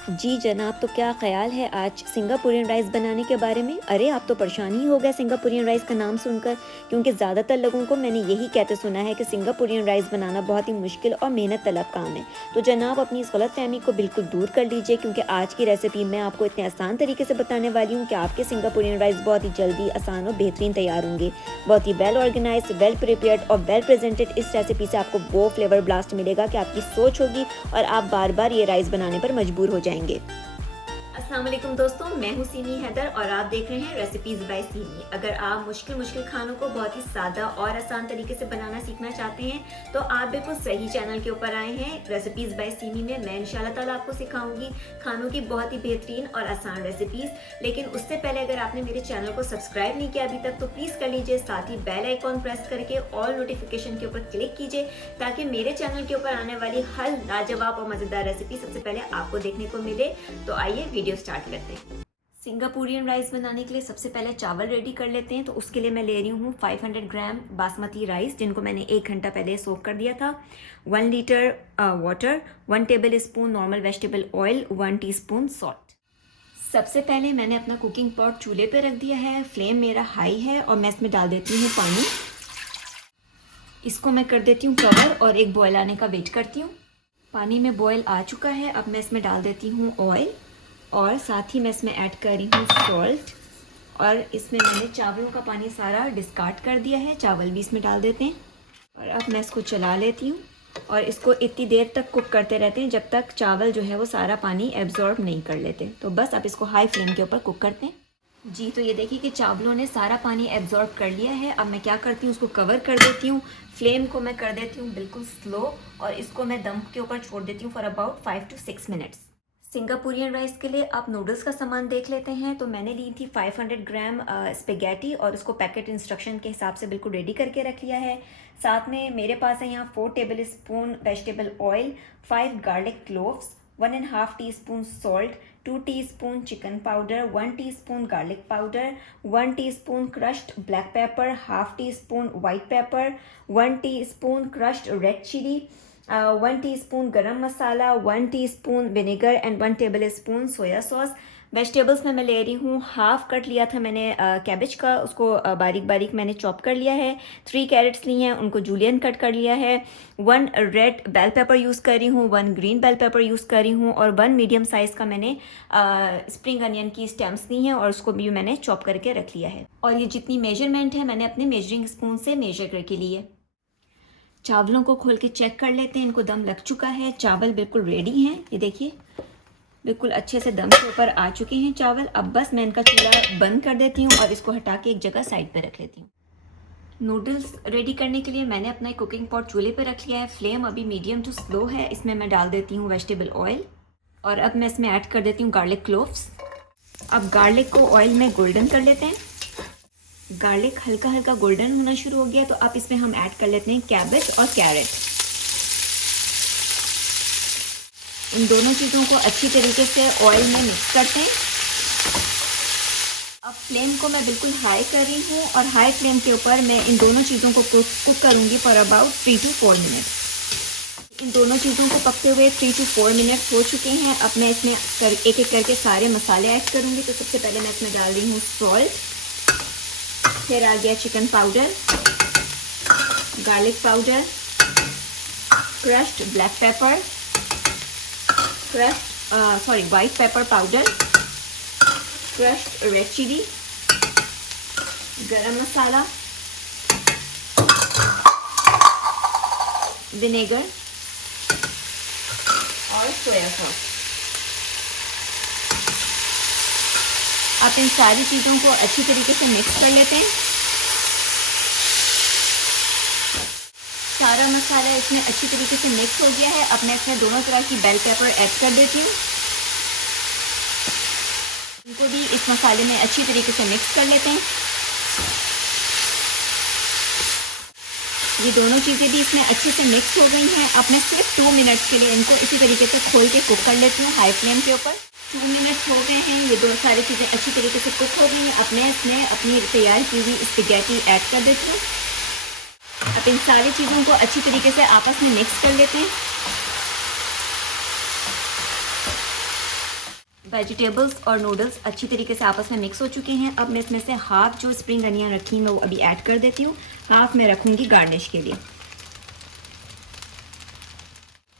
जी जनाब, तो क्या ख़्याल है आज सिंगापुरियन राइस बनाने के बारे में? अरे आप तो परेशान ही हो गए सिंगापुरियन राइस का नाम सुनकर, क्योंकि ज़्यादातर लोगों को मैंने यही कहते सुना है कि सिंगापुरियन राइस बनाना बहुत ही मुश्किल और मेहनत तलब काम है। तो जनाब अपनी इस गलतफ़हमी को बिल्कुल दूर कर लीजिए, क्योंकि आज की रेसिपी मैं आपको इतने आसान तरीके से बताने वाली हूँ कि आपके सिंगापुरियन राइस बहुत ही जल्दी, आसान और बेहतरीन तैयार होंगे। बहुत ही वेल ऑर्गेनाइज्ड, वेल प्रिपेयर्ड और वेल प्रेजेंटेड इस रेसिपी से आपको वो फ्लेवर ब्लास्ट मिलेगा कि आपकी सोच होगी और आप बार बार ये राइस बनाने पर मजबूर हो जाएंगे। अस्सलाम वालेकुम दोस्तों, मैं हूँ सीमी हैदर और आप देख रहे हैं रेसिपीज़ बाय सीमी। अगर आप मुश्किल खानों को बहुत ही सादा और आसान तरीके से बनाना सीखना चाहते हैं तो आप बिल्कुल सही चैनल के ऊपर आए हैं। रेसिपीज़ बाय सीमी में मैं इंशाल्लाह ताला आपको सिखाऊंगी खानों की बहुत ही बेहतरीन और आसान रेसिपीज़। लेकिन उससे पहले अगर आपने मेरे चैनल को सब्सक्राइब नहीं किया अभी तक तो प्लीज़ कर लीजिए, साथ ही बेल आइकॉन प्रेस करके ऑल नोटिफिकेशन के ऊपर क्लिक कीजिए ताकि मेरे चैनल के ऊपर आने वाली हर लाजवाब और मज़ेदार रेसिपी सबसे पहले आपको देखने को मिले। तो आइए वीडियो स्टार्ट करते हैं। सिंगापुरियन राइस बनाने के लिए सबसे पहले चावल रेडी कर लेते हैं। तो उसके लिए मैं ले रही हूँ 500 ग्राम बासमती राइस, जिनको मैंने 1 घंटा पहले सोक कर दिया था। 1 litre water, 1 table spoon normal vegetable oil, 1 teaspoon salt. सबसे पहले मैंने अपना कुकिंग पॉट चूल्हे पे रख दिया है। फ्लेम मेरा हाई है और मैं इसमें डाल देती हूँ पानी। इसको मैं कर देती हूँ कवर और एक बॉयल आने का वेट करती हूँ। पानी में बॉयल आ चुका है। अब मैं इसमें डाल देती हूँ ऑयल और साथ ही मैं इसमें ऐड कर रही हूँ सॉल्ट। और इसमें मैंने चावलों का पानी सारा डिस्कार्ड कर दिया है, चावल भी इसमें डाल देते हैं। और अब मैं इसको चला लेती हूँ और इसको इतनी देर तक कुक करते रहते हैं जब तक चावल जो है वो सारा पानी एब्जॉर्ब नहीं कर लेते। तो बस अब इसको हाई फ्लेम के ऊपर कुक करते हैं। जी, तो ये देखिए कि चावलों ने सारा पानी एब्जॉर्ब कर लिया है। अब मैं क्या करती हूँ, उसको कवर कर देती हूँ। फ्लेम को मैं कर देती हूँ बिल्कुल स्लो और इसको मैं दम के ऊपर छोड़ देती हूँ for about 5 to 6 minutes. Singaporean rice के लिए आप नूडल्स का सामान देख लेते हैं। तो मैंने ली थी 500 ग्राम स्पेगेटी और उसको पैकेट इंस्ट्रक्शन के हिसाब से बिल्कुल रेडी करके रख लिया है। साथ में मेरे पास है यहाँ 4 table spoon vegetable oil, 5 garlic cloves, 1.5 teaspoon salt, 2 teaspoon chicken powder, 1 teaspoon garlic powder, 1 teaspoon crushed black pepper, half tea spoon white pepper, 1 teaspoon crushed red chilli, 1 teaspoon garam masala, 1 teaspoon vinegar and 1 table spoon soya sauce. Vegetables में मैं ले रही हूँ half cut लिया था मैंने cabbage का, उसको बारीक बारीक मैंने चॉप कर लिया है। 3 कैरेट्स लिए हैं, उनको जूलियन कट कर लिया है। 1 रेड बेल पेपर यूज़ कर रही हूँ, 1 ग्रीन बेल पेपर यूज़ कर रही हूँ और 1 मीडियम साइज़ का मैंने स्प्रिंग अनियन की स्टेम्स ली हैं और उसको भी मैंने चॉप करके रख लिया है। और ये जितनी मेजरमेंट है मैंने अपने मेजरिंग स्पून से मेजर करके ली है। चावलों को खोल के चेक कर लेते हैं, इनको दम लग चुका है। चावल बिल्कुल रेडी हैं, ये देखिए बिल्कुल अच्छे से दम के ऊपर आ चुके हैं चावल। अब बस मैं इनका चूल्हा बंद कर देती हूँ और इसको हटा के एक जगह साइड पे रख लेती हूँ। नूडल्स रेडी करने के लिए मैंने अपना कुकिंग पॉट चूल्हे पे रख लिया है। फ्लेम अभी मीडियम टू स्लो है। इसमें मैं डाल देती हूँ वेजिटेबल ऑयल और अब मैं इसमें ऐड कर देती हूँ गार्लिक क्लोव्स। अब गार्लिक को ऑयल में गोल्डन कर लेते हैं। गार्लिक हल्का हल्का गोल्डन होना शुरू हो गया तो अब इसमें हम ऐड कर लेते हैं कैबेज और कैरेट। इन दोनों चीज़ों को अच्छी तरीके से ऑयल में मिक्स करते हैं। अब फ्लेम को मैं बिल्कुल हाई कर रही हूँ और हाई फ्लेम के ऊपर मैं इन दोनों चीज़ों को कुक करूँगी फॉर अबाउट 3 to 4 मिनट। इन दोनों चीज़ों को पकते हुए 3 to 4 मिनट हो चुके हैं। अब मैं इसमें एक एक करके सारे मसाले ऐड करूँगी। तो सबसे पहले मैं इसमें डाल रही हूँ सॉल्ट, फिर आ गया chicken powder, garlic powder, crushed black pepper, white pepper powder, crushed red chilli, garam masala, vinegar और सोया सॉस। आप इन सारी चीज़ों को अच्छी तरीके से मिक्स कर लेते हैं। सारा मसाला इसमें अच्छी तरीके से मिक्स हो गया है। अब मैं इसमें दोनों तरह की बेल पेपर ऐड कर देती हूँ। इनको भी इस मसाले में अच्छी तरीके से मिक्स कर लेते हैं। ये दोनों चीज़ें भी इसमें अच्छे से मिक्स हो गई हैं। अब मैं सिर्फ 2 मिनट्स के लिए इनको इसी तरीके से खोल के कुक कर लेती हूँ हाई फ्लेम के ऊपर। 2 मिनट्स हो गए हैं, ये दो सारी चीज़ें अच्छी तरीके से कुक हो गई हैं। अब मैं इसमें अपनी तैयार की हुई स्पैगेटी ऐड कर देती हूँ। अब इन सारी चीज़ों को अच्छी तरीके से आपस में मिक्स कर लेते हैं। वेजिटेबल्स और नूडल्स अच्छी तरीके से आपस में मिक्स हो चुके हैं। अब मैं इसमें से हाफ जो स्प्रिंग अनियन रखी मैं वो अभी ऐड कर देती हूँ, हाफ मैं रखूँगी गार्निश के लिए।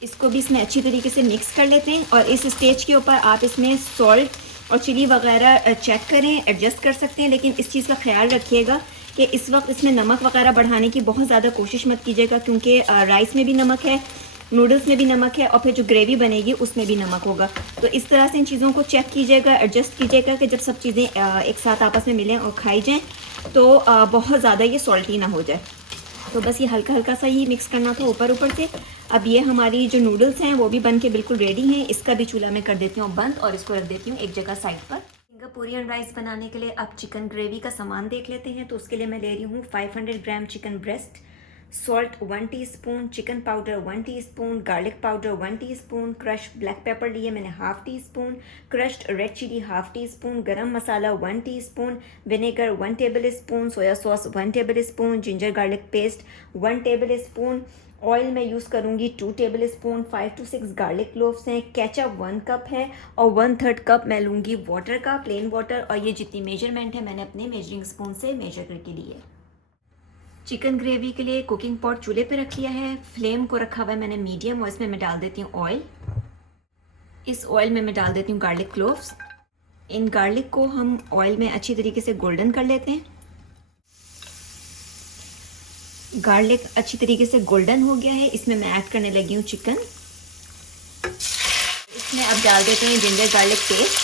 इसको भी इसमें अच्छी तरीके से मिक्स कर लेते हैं और इस स्टेज के ऊपर आप इसमें सॉल्ट और चिली वगैरह चेक करें, एडजस्ट कर सकते हैं, लेकिन इस चीज़ का ख्याल रखिएगा कि इस वक्त इसमें नमक वगैरह बढ़ाने की बहुत ज़्यादा कोशिश मत कीजिएगा, क्योंकि राइस में भी नमक है, नूडल्स में भी नमक है और फिर जो ग्रेवी बनेगी उसमें भी नमक होगा। तो इस तरह से इन चीज़ों को चेक कीजिएगा, एडजस्ट कीजिएगा कि जब सब चीज़ें एक साथ आपस में मिलें और खाई जाएँ तो बहुत ज़्यादा ये सॉल्टी ना हो जाए। तो बस ये हल्का हल्का सा ही मिक्स करना था ऊपर ऊपर से। अब ये हमारी जो नूडल्स हैं वो भी बन के बिल्कुल रेडी हैं। इसका भी चूल्हा मैं कर देती हूँ बंद और इसको रख देती हूँ एक जगह साइड पर। सिंगापुरियन राइस बनाने के लिए अब चिकन ग्रेवी का सामान देख लेते हैं। तो उसके लिए मैं ले रही हूँ 500 gram chicken breast, salt 1 teaspoon, chicken powder 1 teaspoon, garlic powder 1 teaspoon, crush black pepper लिए मैंने half tea spoon, crushed red chilli half tea spoon, garam masala 1 teaspoon, vinegar 1 table spoon, soya sauce 1 table spoon, ginger garlic paste 1 table spoon, oil मैं use करूँगी 2 table spoon, 5 to 6 garlic cloves हैं, ketchup 1 cup है और 1/3 cup मैं लूँगी water का, plain water. और ये जितनी मेजरमेंट है मैंने अपने मेजरिंग स्पून से मेजर करके ली है। चिकन ग्रेवी के लिए कुकिंग पॉट चूल्हे पे रख लिया है, फ्लेम को रखा हुआ है मैंने मीडियम और इसमें मैं डाल देती हूँ ऑयल। इस ऑयल में मैं डाल देती हूँ गार्लिक क्लोव्स। इन गार्लिक को हम ऑयल में अच्छी तरीके से गोल्डन कर लेते हैं। गार्लिक अच्छी तरीके से गोल्डन हो गया है, इसमें मैं ऐड करने लगी हूँ चिकन। इसमें अब डाल देते हैं जिंजर गार्लिक पेस्ट।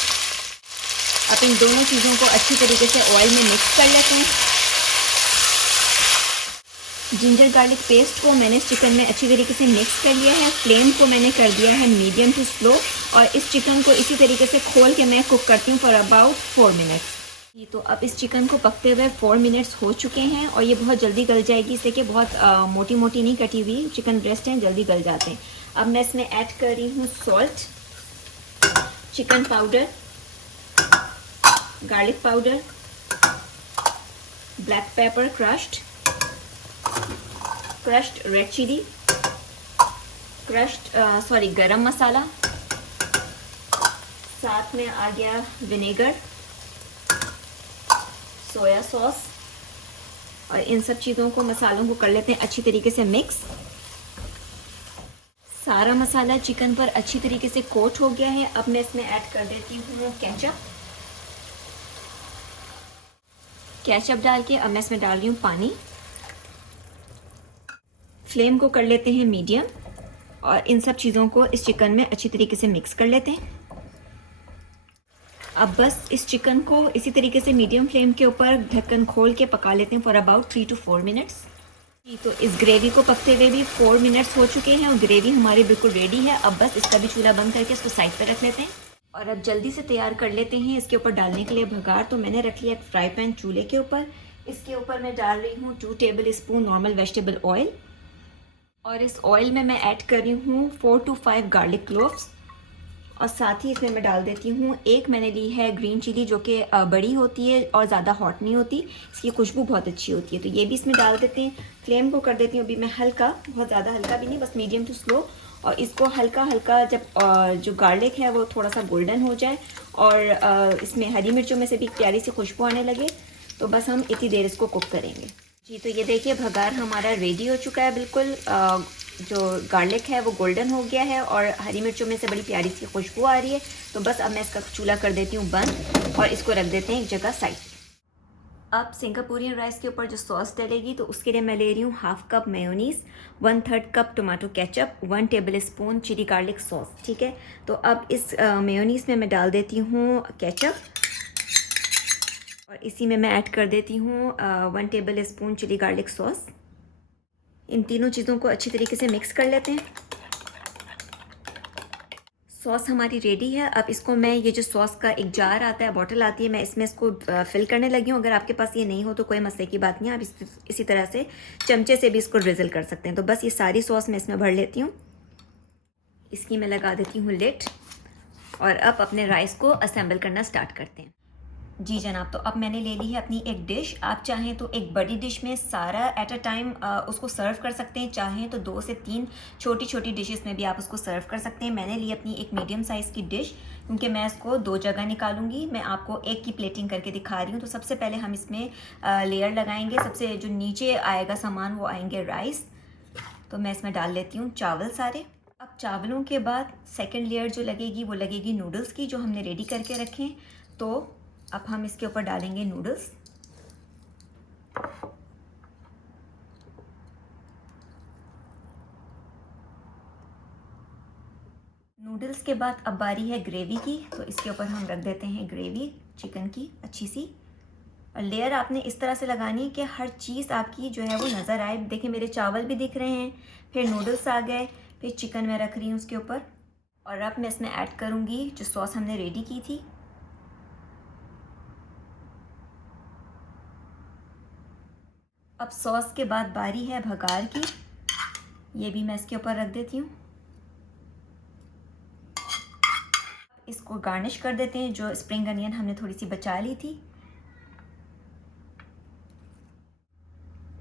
अब इन दोनों चीज़ों को अच्छी तरीके से ऑयल में मिक्स कर लेते हैं। जिंजर गार्लिक पेस्ट को मैंने इस चिकन में अच्छी तरीके से मिक्स कर लिया है। फ्लेम को मैंने कर दिया है मीडियम टू स्लो और इस चिकन को इसी तरीके से खोल के मैं कुक करती हूँ फॉर अबाउट 4 मिनट्स। तो अब इस चिकन को पकते हुए 4 मिनट्स हो चुके हैं और ये बहुत जल्दी गल जाएगी, इससे कि बहुत मोटी मोटी नहीं कटी हुई चिकन ब्रेस्ट हैं, जल्दी गल जाते हैं। अब मैं इसमें ऐड कर रही हूँ salt, chicken powder, garlic powder, black pepper crushed red chilli, garam masala, साथ में आ गया विनेगर, सोया सॉस और इन सब चीज़ों को मसालों को कर लेते हैं अच्छी तरीके से मिक्स। सारा मसाला चिकन पर अच्छी तरीके से कोट हो गया है। अब मैं इसमें ऐड कर देती हूँ केचप डाल के अब मैं इसमें डाल रही हूँ पानी। फ्लेम को कर लेते हैं मीडियम और इन सब चीज़ों को इस चिकन में अच्छी तरीके से मिक्स कर लेते हैं। अब बस इस चिकन को इसी तरीके से मीडियम फ्लेम के ऊपर ढक्कन खोल के पका लेते हैं फॉर अबाउट 3 to 4 मिनट्स। तो इस ग्रेवी को पकते हुए भी 4 मिनट्स हो चुके हैं और ग्रेवी हमारी बिल्कुल रेडी है। अब बस इसका भी चूल्हा बंद करके इसको साइड पर रख लेते हैं और अब जल्दी से तैयार कर लेते हैं इसके ऊपर डालने के लिए भगार। तो मैंने रख लिया एक फ्राई पैन चूल्हे के ऊपर। इसके ऊपर मैं डाल रही हूँ 2 table spoon normal vegetable oil और इस ऑयल में मैं ऐड कर रही हूँ 4 to 5 गार्लिक क्लोव्स और साथ ही इसमें मैं डाल देती हूँ एक मैंने ली है ग्रीन चिली जो कि बड़ी होती है और ज़्यादा हॉट नहीं होती, इसकी खुशबू बहुत अच्छी होती है, तो ये भी इसमें डाल देते हैं। फ्लेम को कर देती हूँ अभी मैं हल्का, बहुत ज़्यादा हल्का भी नहीं, बस मीडियम टू स्लो। और इसको हल्का हल्का जब जो गार्लिक है वो थोड़ा सा गोल्डन हो जाए और इसमें हरी मिर्चों में से भी प्यारी सी खुशबू आने लगे तो बस हम इतनी देर इसको कुक करेंगे। जी तो ये देखिए भगार हमारा रेडी हो चुका है बिल्कुल। जो गार्लिक है वो गोल्डन हो गया है और हरी मिर्चों में से बड़ी प्यारी सी खुशबू आ रही है। तो बस अब मैं इसका चूल्हा कर देती हूँ बंद और इसको रख देते हैं एक जगह साइड। अब सिंगापुरियन राइस के ऊपर जो सॉस डलेगी तो उसके लिए मैं ले रही हूँ half cup mayonnaise, 1/3 cup tomato ketchup, 1 table spoon chilli garlic sauce. ठीक है, तो अब इस मेयोनीज में मैं डाल देती हूँ केचप और इसी में मैं ऐड कर देती हूँ 1 table spoon chilli garlic sauce. इन तीनों चीज़ों को अच्छी तरीके से मिक्स कर लेते हैं। सॉस हमारी रेडी है। अब इसको मैं ये जो सॉस का एक जार आता है, बॉटल आती है, मैं इसमें इसको फिल करने लगी हूँ। अगर आपके पास ये नहीं हो तो कोई मसले की बात नहीं, आप इसी तरह से चमचे से भी इसको ड्रिजल कर सकते हैं। तो बस ये सारी सॉस मैं इसमें भर लेती हूँ। इसकी मैं लगा देती हूँ लिड और अब अपने राइस को असेंबल करना स्टार्ट करते हैं। जी जनाब, तो अब मैंने ले ली है अपनी एक डिश। आप चाहें तो एक बड़ी डिश में सारा एट अ टाइम उसको सर्व कर सकते हैं, चाहें तो 2 से 3 छोटी छोटी डिशेस में भी आप उसको सर्व कर सकते हैं। मैंने ली अपनी एक मीडियम साइज़ की डिश, क्योंकि मैं इसको 2 जगह निकालूंगी। मैं आपको एक की प्लेटिंग करके दिखा रही हूँ। तो सबसे पहले हम इसमें लेयर लगाएंगे। सबसे जो नीचे आएगा सामान वो आएंगे राइस। तो मैं इसमें डाल लेती हूँ चावल सारे। अब चावलों के बाद सेकंड लेयर जो लगेगी वो लगेगी नूडल्स की, जो हमने रेडी करके रखे हैं। तो अब हम इसके ऊपर डालेंगे नूडल्स। नूडल्स के बाद अब बारी है ग्रेवी की। तो इसके ऊपर हम रख देते हैं ग्रेवी चिकन की अच्छी सी। और लेयर आपने इस तरह से लगानी है कि हर चीज़ आपकी जो है वो नज़र आए। देखिए मेरे चावल भी दिख रहे हैं, फिर नूडल्स आ गए, फिर चिकन मैं रख रही हूँ उसके ऊपर। और अब मैं इसमें ऐड करूँगी जो सॉस हमने रेडी की थी। अब सॉस के बाद बारी है भगार की। ये भी मैं इसके ऊपर रख देती हूँ। इसको गार्निश कर देते हैं। जो स्प्रिंग अनियन हमने थोड़ी सी बचा ली थी।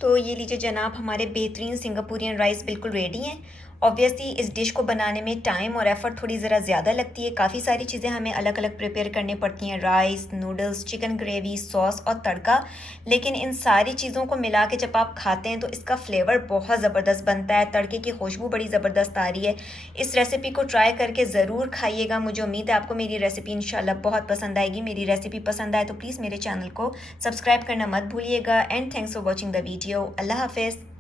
तो ये लीजिए जनाब, हमारे बेहतरीन सिंगापुरियन राइस बिल्कुल रेडी हैं। ऑब्वियसली इस डिश को बनाने में टाइम और एफर्ट थोड़ी ज़रा ज़्यादा लगती है। काफ़ी सारी चीज़ें हमें अलग अलग प्रिपेयर करनी पड़ती हैं, rice, noodles, chicken gravy, sauce और तड़का। लेकिन इन सारी चीज़ों को मिला के जब आप खाते हैं तो इसका फ्लेवर बहुत ज़बरदस्त बनता है। तड़के की खुशबू बड़ी ज़बरदस्त आ रही है। इस रेसिपी को ट्राई करके ज़रूर खाइएगा। मुझे उम्मीद है आपको मेरी रेसिपी इंशाल्लाह बहुत पसंद आएगी। मेरी रेसिपी पसंद आए तो प्लीज़ मेरे चैनल को सब्सक्राइब करना मत भूलिएगा। And thanks for watching the video. अल्लाह हाफिज़।